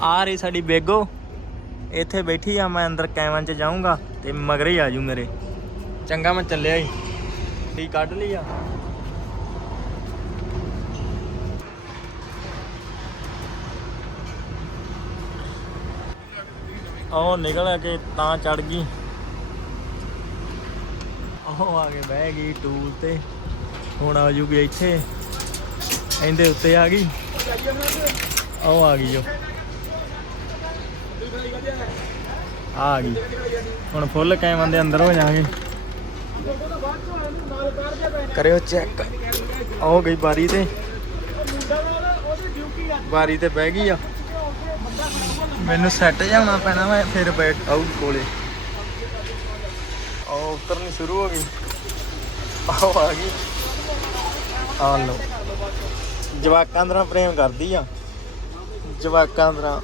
ਆ ਰਹੀ ਸਾਡੀ ਬੇਗੋ ਇੱਥੇ ਬੈਠੀ ਆ। ਮੈਂ ਅੰਦਰ ਕੈਮਨ 'ਚ ਜਾਊਂਗਾ ਤੇ ਮਗਰ ਹੀ ਆਜੂ ਮੇਰੇ। ਚੰਗਾ ਮੈਂ ਚੱਲਿਆ ਹੀ ਠੀਕ ਕੱਢ ਲਈ ਆ। ਉਹ ਨਿਕਲ ਕੇ ਤਾਂ ਚੜ ਗਈ। ਉਹ ਆ ਕੇ ਬਹਿ ਗਈ ਟੂਲ ਤੇ। ਹੁਣ ਆ ਜੂਗੀ ਇੱਥੇ ਇਹਦੇ ਉੱਤੇ ਆ ਗਈ। ਉਹ ਆ ਗਈ ਜੋ ਆ ਗਈ। ਹੁਣ ਫੁੱਲ ਕੈਮਨ ਦੇ ਅੰਦਰ ਹੋ ਜਾਵਾਂਗੇ। ਕਰਿਓ ਚੈੱਕ। ਹੋ ਗਈ ਬਾਰੀ ਤੇ, ਬਾਰੀ ਤੇ ਬਹਿ ਗਈ ਆ। ਮੈਨੂੰ ਸੈੱਟ ਜਾਣਾ ਪੈਣਾ ਵਾ ਫਿਰ ਬੈਠ ਆਊ ਕੋਲੇ। ਉਹ ਉਤਰਨੀ ਸ਼ੁਰੂ ਹੋ ਗਈ। ਆਹ ਆ ਗਈ। ਆ ਲਓ ਜਵਾਕਾਂ ਤਰ੍ਹਾਂ ਪ੍ਰੇਮ ਕਰਦੀ ਆ। ਜਵਾਕਾਂ ਤਰ੍ਹਾਂ